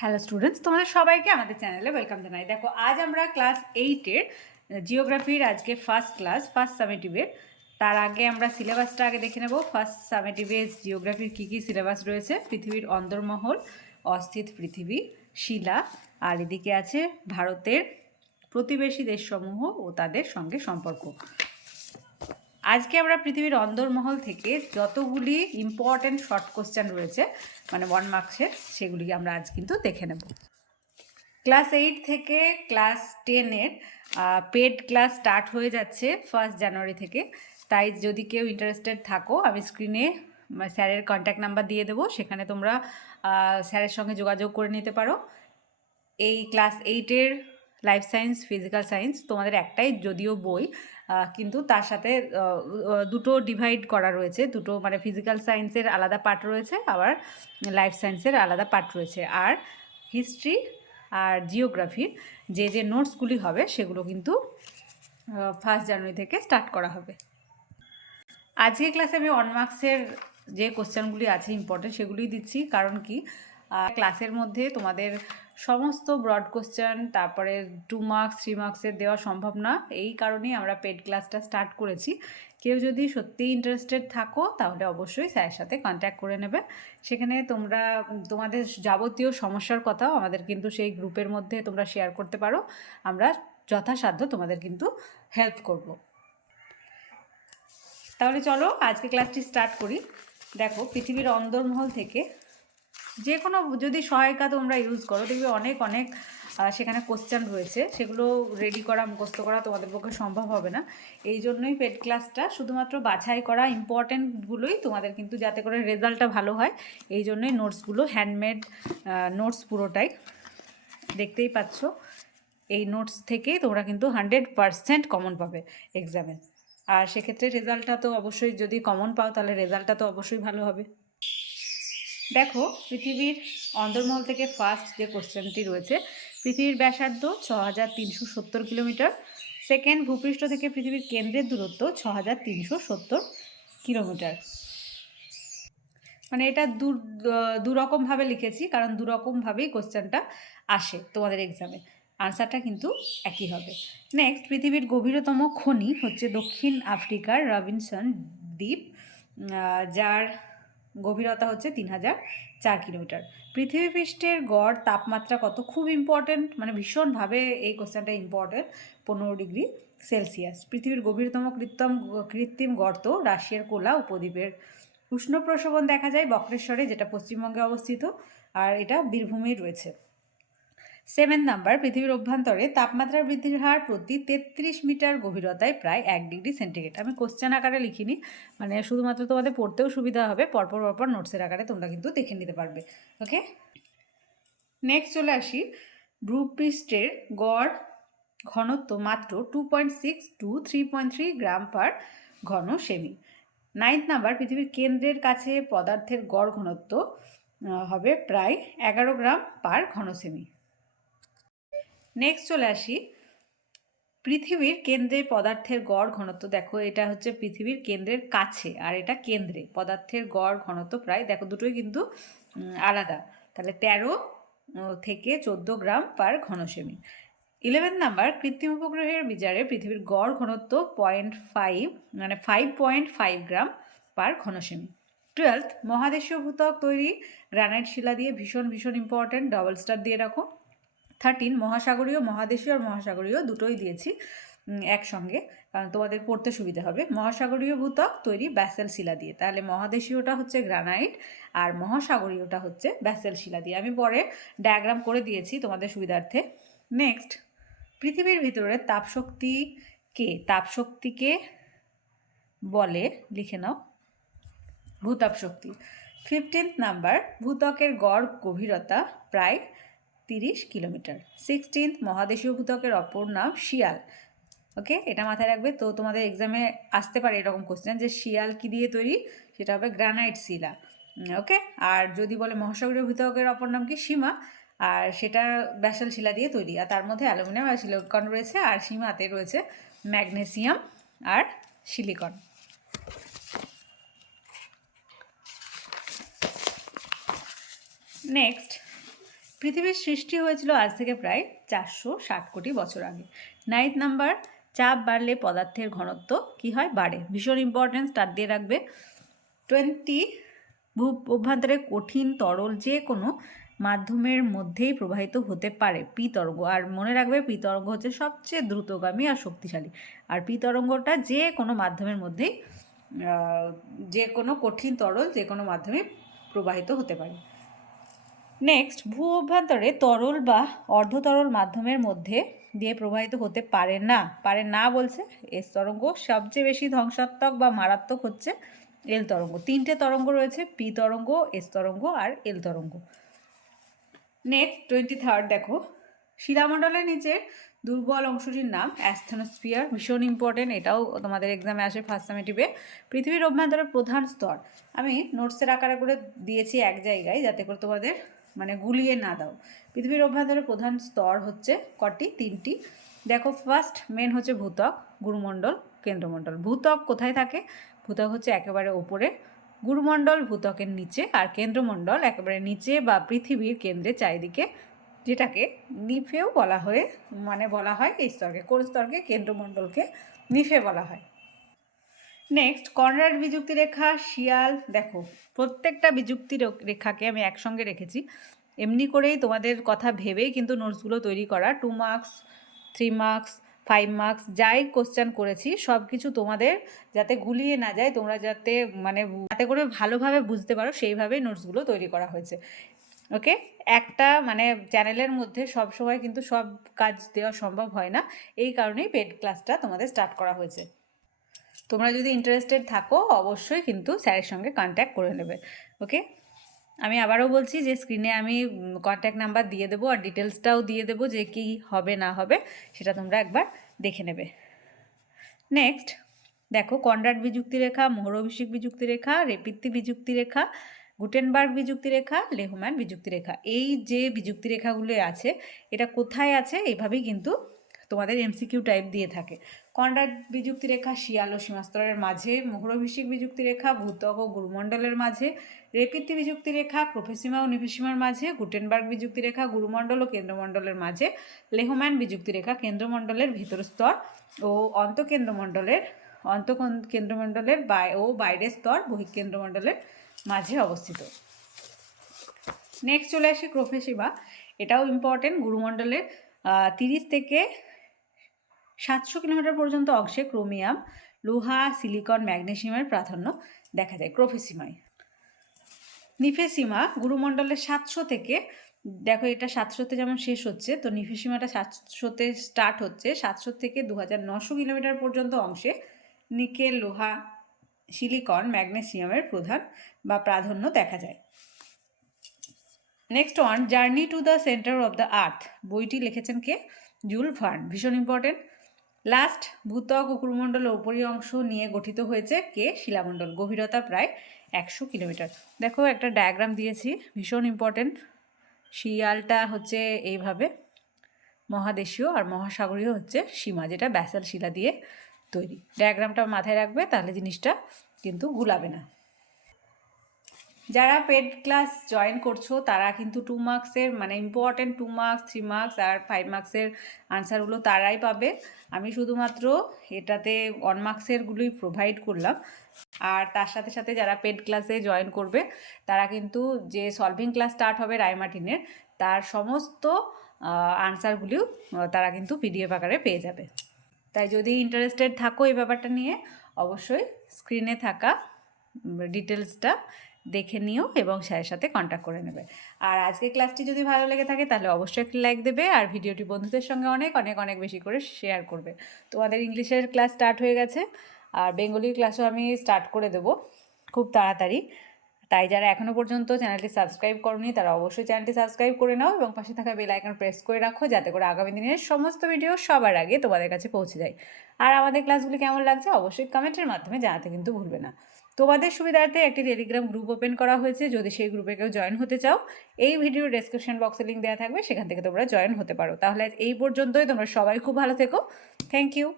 Hello students তোমাদের সবাইকে আমাদের চ্যানেলে ওয়েলকাম জানাই। দেখো, আজ আমরা ক্লাস এইটের জিওগ্রাফির আজকে ফার্স্ট ক্লাস ফার্স্ট সামেটিভের তার আগে আমরা সিলেবাসটা আগে দেখে নেব। ফার্স্ট সামেটিভে জিওগ্রাফির কী কী সিলেবাস রয়েছে? পৃথিবীর অন্দরমহল অস্থিত পৃথিবী, শিলা, আর এদিকে আছে ভারতের প্রতিবেশী দেশসমূহ ও তাদের সঙ্গে সম্পর্ক। আজকে আমরা পৃথিবীর অন্দরমহল থেকে যতগুলি ইম্পর্ট্যান্ট শর্ট কোশ্চেন রয়েছে মানে ওয়ান মার্কসের সেগুলিকে আমরা আজ কিন্তু দেখে নেব। ক্লাস এইট থেকে ক্লাস টেনের পেড ক্লাস স্টার্ট হয়ে যাচ্ছে ফার্স্ট জানুয়ারি থেকে। তাই যদি কেউ ইন্টারেস্টেড থাকো, আমি স্ক্রিনে স্যারের কন্ট্যাক্ট নাম্বার দিয়ে দেবো। সেখানে তোমরা স্যারের সঙ্গে যোগাযোগ করে নিতে পারো। এই ক্লাস এইটের লাইফ সায়েন্স ফিজিক্যাল সায়েন্স তোমাদের একটাই যদিও বই। কিন্তু তার সাথে দুটো ডিভাইড করা রয়েছে। দুটো মানে ফিজিক্যাল সায়েন্সের আলাদা পার্ট রয়েছে, আবার লাইফ সায়েন্সের আলাদা পার্ট রয়েছে। আর হিস্ট্রি আর জিওগ্রাফির যে যে নোটসগুলি হবে, সেগুলো কিন্তু ফার্স্ট জানুয়ারি থেকে স্টার্ট করা হবে। আজকে ক্লাসে আমি ওয়ান মার্কসের যে কোশ্চেনগুলি আছে ইম্পর্টেন্ট সেগুলিই দিচ্ছি। কারণ কি? আহ, ক্লাসের মধ্যে তোমাদের সমস্ত ব্রড কোশ্চেন তারপরে টু মার্কস থ্রি মার্কসের দেওয়া সম্ভব না। এই কারণেই আমরা পেড ক্লাসটা স্টার্ট করেছি। কেউ যদি সত্যিই ইন্টারেস্টেড থাকো তাহলে অবশ্যই স্যারের সাথে কন্ট্যাক্ট করে নেবে। সেখানে তোমরা তোমাদের যাবতীয় সমস্যার কথাও আমাদের কিন্তু সেই গ্রুপের মধ্যে তোমরা শেয়ার করতে পারো। আমরা যথাসাধ্য তোমাদের কিন্তু হেল্প করব। তাহলে চলো আজকে ক্লাসটি স্টার্ট করি। দেখো পৃথিবীর অন্দরমহল থেকে যে কোনো যদি সহায়িকা তোমরা ইউজ করো, দেখবে অনেক অনেক সেখানে কোশ্চেন রয়েছে। সেগুলো রেডি করা, মুখস্থ করা তোমাদের পক্ষে সম্ভব হবে না। এই জন্যই পেড ক্লাসটা শুধুমাত্র বাছাই করা ইম্পর্ট্যান্টগুলোই তোমাদের কিন্তু যাতে করে রেজাল্টটা ভালো হয়। এই জন্যই নোটসগুলো হ্যান্ডমেড নোটস পুরোটাই। দেখতেই পাচ্ছ, এই নোটস থেকেই তোমরা কিন্তু হান্ড্রেড পারসেন্ট কমন পাবে এক্সামে আর সেক্ষেত্রে রেজাল্টটা তো অবশ্যই যদি কমন পাও, তাহলে রেজাল্টটা তো অবশ্যই ভালো হবে। দেখো, পৃথিবীর অন্দরমহল থেকে ফার্স্ট যে কোশ্চেনটি রয়েছে, পৃথিবীর ব্যাসার্ধ ছ হাজার তিনশো সত্তর কিলোমিটার সেকেন্ড ভূপৃষ্ঠ থেকে পৃথিবীর কেন্দ্রের দূরত্ব ছ হাজার তিনশো সত্তর কিলোমিটার। মানে এটা দু, দুরকমভাবে লিখেছি, কারণ দুরকমভাবেই কোশ্চেনটা আসে তোমাদের এক্সামে আনসারটা কিন্তু একই হবে। নেক্সট পৃথিবীর গভীরতম খনি হচ্ছে দক্ষিণ আফ্রিকার রবিনসন দ্বীপ যার গভীরতা হচ্ছে তিন হাজার চার কিলোমিটার। পৃথিবী পৃষ্ঠের গড় তাপমাত্রা কত? খুব ইম্পর্ট্যান্ট মানে ভীষণভাবে এই কোশ্চেনটা ইম্পর্ট্যান্ট পনেরো ডিগ্রি সেলসিয়াস। পৃথিবীর গভীরতম কৃত্রিম কৃত্রিম গর্ত রাশিয়ার কোলা উপদ্বীপের। উষ্ণ প্রসবন দেখা যায় বক্রেশ্বরে, যেটা পশ্চিমবঙ্গে অবস্থিত, আর এটা বীরভূমেই রয়েছে। সেভেন নাম্বার, পৃথিবীর অভ্যন্তরে তাপমাত্রা বৃদ্ধির হার প্রতি তেত্রিশ মিটার গভীরতায় প্রায় এক ডিগ্রি সেন্টিগ্রেড। আমি কোশ্চেন আকারে লিখিনি মানে শুধুমাত্র তোমাদের পড়তেও সুবিধা হবে, পরপর পরপর নোটসের আকারে তোমরা কিন্তু দেখে নিতে পারবে ওকে নেক্সট চলে আসি, ভূপৃষ্ঠের গড় ঘনত্ব মাত্র two point six two three point three gram per ঘন সেমি। নাইন্থ নাম্বার, পৃথিবীর কেন্দ্রের কাছে পদার্থের গড় ঘনত্ব হবে প্রায় এগারো গ্রাম পার ঘন সেমি। নেক্সট চলে আসি। পৃথিবীর কেন্দ্রে পদার্থের গড় ঘনত্ব, দেখো এটা হচ্ছে পৃথিবীর কেন্দ্রের কাছে আর এটা কেন্দ্রে। পদার্থের গড় ঘনত্ব প্রায়, দেখো দুটোই কিন্তু আলাদা। তাহলে তেরো থেকে চোদ্দ গ্রাম পার ঘন সেমি ইলেভেন নাম্বার কৃত্রিম উপগ্রহের বিচারে পৃথিবীর গড় ঘনত্ব পয়েন্ট ফাইভ মানে five point five gram per ঘন সেমি টুয়েলথ মহাদেশীয় ভূত্বক তৈরি গ্রানাইট শিলা দিয়ে ভীষণ ভীষণ ইম্পর্ট্যান্ট ডবল স্টার দিয়ে রাখো। থার্টিন মহাসাগরীয়, মহাদেশীয় আর মহাসাগরীয় দুটোই দিয়েছি একসঙ্গে। কারণ তোমাদের পড়তে সুবিধা হবে। মহাসাগরীয় ভূত্বক তৈরি ব্যাসেল শিলা দিয়ে। তাহলে মহাদেশীয়টা হচ্ছে গ্রানাইট আর মহাসাগরীয়টা হচ্ছে ব্যাসেল শিলা দিয়ে। আমি পরে ডায়াগ্রাম করে দিয়েছি তোমাদের সুবিধার্থে। নেক্সট পৃথিবীর ভিতরে তাপশক্তিকে তাপশক্তিকে বলে? লিখে নাও। ভূতাপ শক্তি ফিফটিন্থ নাম্বার ভূত্বকের গড় গভীরতা প্রায় তিরিশ কিলোমিটার। সিক্সটিন্থ মহাদেশীয় ভূতকের অপর নাম শিয়াল। ওকে? এটা মাথায় রাখবে। তো তোমাদের এক্সামে আসতে পারে এরকম কোশ্চেন যে শিয়াল কি দিয়ে তৈরি? সেটা হবে গ্রানাইট শিলা। ওকে? আর যদি বলে মহাসাগরীয় ভূতকের অপর নাম কি? সীমা। আর সেটা ব্যাসাল শিলা দিয়ে তৈরি। আর তার মধ্যে অ্যালুমিনিয়াম আর সিলিকন রয়েছে। আর সীমাতে রয়েছে ম্যাগনেসিয়াম আর সিলিকন নেক্সট পৃথিবীর সৃষ্টি হয়েছিল আজ থেকে প্রায় চারশো ষাট কোটি বছর আগে। নাইন্থ নাম্বার চাপ বাড়লে পদার্থের ঘনত্ব কি হয়? বাড়ে। ভীষণ ইম্পর্টেন্স তার দিয়ে রাখবে। টোয়েন্টি ভূ অভ্যন্তরে কঠিন তরল যে কোনো মাধ্যমের মধ্যেই প্রবাহিত হতে পারে, পি তরঙ্গ। আর মনে রাখবে, পি তরঙ্গ হচ্ছে সবচেয়ে দ্রুতগামী আর শক্তিশালী। আর পি তরঙ্গটা যে কোনো মাধ্যমের মধ্যেই যে কোনো কঠিন তরল যে কোনো মাধ্যমে প্রবাহিত হতে পারে। নেক্সট ভূ অভ্যন্তরে তরল বা অর্ধতরল মাধ্যমের মধ্যে দিয়ে প্রবাহিত হতে পারে না। পারে না বলছে এস তরঙ্গ। সবচেয়ে বেশি ধ্বংসাত্মক বা মারাত্মক হচ্ছে এল তরঙ্গ। তিনটে তরঙ্গ রয়েছে পি তরঙ্গ এস তরঙ্গ আর এল তরঙ্গ। নেক্সট টোয়েন্টি থার্ড দেখো। শিলামণ্ডলের নিচের দুর্বল অংশটির নাম অ্যাস্থনোস্ফিয়ার। ভীষণ ইম্পর্টেন্ট এটাও তোমাদের এক্সামে আসে ফার্স্ট সামেটিভে পৃথিবীর অভ্যন্তরের প্রধান স্তর। আমি নোটসের আকারে করে দিয়েছি এক জায়গায় যাতে করে তোমাদের মানে গুলিয়ে না দাও। পৃথিবীর অভ্যন্তরের প্রধান স্তর হচ্ছে কটি? তিনটি। দেখো ফার্স্ট মেন হচ্ছে ভূতক গুরুমণ্ডল, কেন্দ্রমণ্ডল। ভূতক কোথায় থাকে? ভূতক হচ্ছে একেবারে ওপরে, গুরুমণ্ডল ভূতকের নিচে, আর কেন্দ্রমণ্ডল একেবারে নিচে বা পৃথিবীর কেন্দ্রে চারিদিকে, যেটাকে নিফেও বলা হয়ে মানে বলা হয় এই স্তরকে, কোন স্তরকে? কেন্দ্রমণ্ডলকে নিফে বলা হয়। নেক্সট কর্নার বিযুক্তি রেখা, শিয়াল, দেখো, প্রত্যেকটা বিযুক্তি রেখাকে আমি একসঙ্গে রেখেছি। এমনি করেই তোমাদের কথা ভেবেই কিন্তু নোটসগুলো তৈরি করা two marks three marks five marks যাই কোশ্চেন করেছি সব কিছু তোমাদের যাতে গুলিয়ে না যায়, তোমরা যাতে মানে যাতে করে ভালোভাবে বুঝতে পারো, সেইভাবেই নোটসগুলো তৈরি করা হয়েছে। ওকে একটা মানে চ্যানেলের মধ্যে সব সময় কিন্তু সব কাজ দেওয়া সম্ভব হয় না, এই কারণেই পেড ক্লাসটা তোমাদের স্টার্ট করা হয়েছে। তোমরা যদি ইন্টারেস্টেড থাকো, অবশ্যই কিন্তু স্যারের সঙ্গে কন্ট্যাক্ট করে নেবে ওকে আমি আবারও বলছি যে স্ক্রিনে আমি কন্ট্যাক্ট নাম্বার দিয়ে দেবো আর ডিটেলসটাও দিয়ে দেবো যে কি হবে, না হবে, সেটা তোমরা একবার দেখে নেবে। নেক্সট দেখো কন্ড্রাট বিযুক্তি রেখা মোহরভিষিক বিযুক্তি রেখা রেপিত্তি বিযুক্তি রেখা গুটেনবার্গ বিযুক্তি রেখা লেহম্যান বিযুক্তি রেখা। এই যে বিযুক্তি রেখাগুলো আছে, এটা কোথায় আছে, এইভাবেই কিন্তু তোমাদের এমসিকিউ টাইপ দিয়ে থাকে। কন্ড্রাট বিযুক্তি রেখা, শিয়াল ও সীমাস্তরের মাঝে মোহরভিষিক বিযুক্তি রেখা, ভূত্বক ও গুরুমণ্ডলের মাঝে, রেপিত্তি বিযুক্তি রেখা, প্রফেসিমা ও নিফেসিমার মাঝে, গুটেনবার্গ বিযুক্তি রেখা, গুরুমণ্ডল ও কেন্দ্রমণ্ডলের মাঝে লেহম্যান বিযুক্তি রেখা, কেন্দ্রমণ্ডলের ভিতর স্তর ও অন্তঃকেন্দ্রমণ্ডলের অন্ত কেন্দ্রমণ্ডলের বাই ও বাইরের স্তর বহিঃকেন্দ্রমণ্ডলের মাঝে অবস্থিত। নেক্সট চলে আসি ক্রোফেসিবা এটাও ইম্পর্টেন্ট গুরুমণ্ডলের তিরিশ থেকে সাতশো কিলোমিটার পর্যন্ত অংশে ক্রোমিয়াম, লোহা, সিলিকন, ম্যাগনেসিয়ামের প্রাধান্য দেখা যায়। ক্রোফেসিমায়। নিফেসিমা গুরুমণ্ডলের সাতশো থেকে, দেখো এটা সাতশোতে যেমন শেষ হচ্ছে, তো নিফেসিমাটা সাতশোতে স্টার্ট হচ্ছে। সাতশো থেকে দু হাজার নশো কিলোমিটার পর্যন্ত অংশে নিকেল, লোহা, সিলিকন, ম্যাগনেসিয়ামের প্রধান বা প্রাধান্য দেখা যায়। Next one journey to the centre of the earth বইটি লিখেছেন কে? Jules Verne. ভীষণ ইম্পর্টেন্ট লাস্ট ভূত্বক ও কুরুমণ্ডলের উপরি অংশ নিয়ে গঠিত হয়েছে কে? শিলামণ্ডল। গভীরতা প্রায় একশো কিলোমিটার। দেখো একটা ডায়াগ্রাম দিয়েছি। ভীষণ ইম্পর্টেন্ট শিয়ালটা হচ্ছে এইভাবে। মহাদেশীয় আর মহাসাগরীয় হচ্ছে সীমা, যেটা ব্যাসাল শিলা দিয়ে তৈরি। ডায়াগ্রামটা মাথায় রাখবে, তাহলে জিনিসটা কিন্তু গুলাবে না। যারা পেড ক্লাস জয়েন করছ, তারা কিন্তু টু মার্কসের মানে important two marks three marks আর ফাইভ মার্কসের আনসারগুলো তারাই পাবে। আমি শুধুমাত্র এটাতে ওয়ান মার্কসেরগুলোই প্রোভাইড করলাম। আর তার সাথে সাথে যারা পেড ক্লাসে জয়েন করবে, তারা কিন্তু যে সলভিং ক্লাস স্টার্ট হবে রায়মার্টিনের তার সমস্ত আনসারগুলিও তারা কিন্তু পিডিএফ আকারে পেয়ে যাবে। তাই যদি ইন্টারেস্টেড থাকো এই ব্যাপারটা নিয়ে, অবশ্যই স্ক্রিনে থাকা ডিটেলসটা দেখে নিও এবং স্যারের সাথে কন্ট্যাক্ট করে নেবে। আর আজকে ক্লাসটি যদি ভালো লেগে থাকে, তাহলে অবশ্যই একটি লাইক দেবে আর ভিডিওটি বন্ধুদের সঙ্গে অনেক অনেক অনেক বেশি করে শেয়ার করবে। তোমাদের ইংলিশের ক্লাস স্টার্ট হয়ে গেছে, আর বেঙ্গলির ক্লাসও আমি স্টার্ট করে দেবো খুব তাড়াতাড়ি। তাই যারা এখনও পর্যন্ত চ্যানেলটি সাবস্ক্রাইব করনি, তারা অবশ্যই চ্যানেলটি সাবস্ক্রাইব করে নাও এবং পাশে থাকা বেল আইকন প্রেস করে রাখো, যাতে করে আগামী দিনের সমস্ত ভিডিও সবার আগে তোমাদের কাছে পৌঁছে যায়। আর আমাদের ক্লাসগুলি কেমন লাগছে, অবশ্যই কমেন্টের মাধ্যমে জানাতে কিন্তু ভুলবে না। তোমাদের সুবিধার্থে একটি টেলিগ্রাম গ্রুপ ওপেন করা হয়েছে। যদি সেই গ্রুপে কেউ জয়েন হতে চাও, এই ভিডিও ডেসক্রিপশন বক্সে লিঙ্ক দেওয়া থাকবে। সেখান থেকে তোমরা জয়েন হতে পারো। তাহলে এই পর্যন্তই। তোমরা সবাই খুব ভালো থেকো। Thank you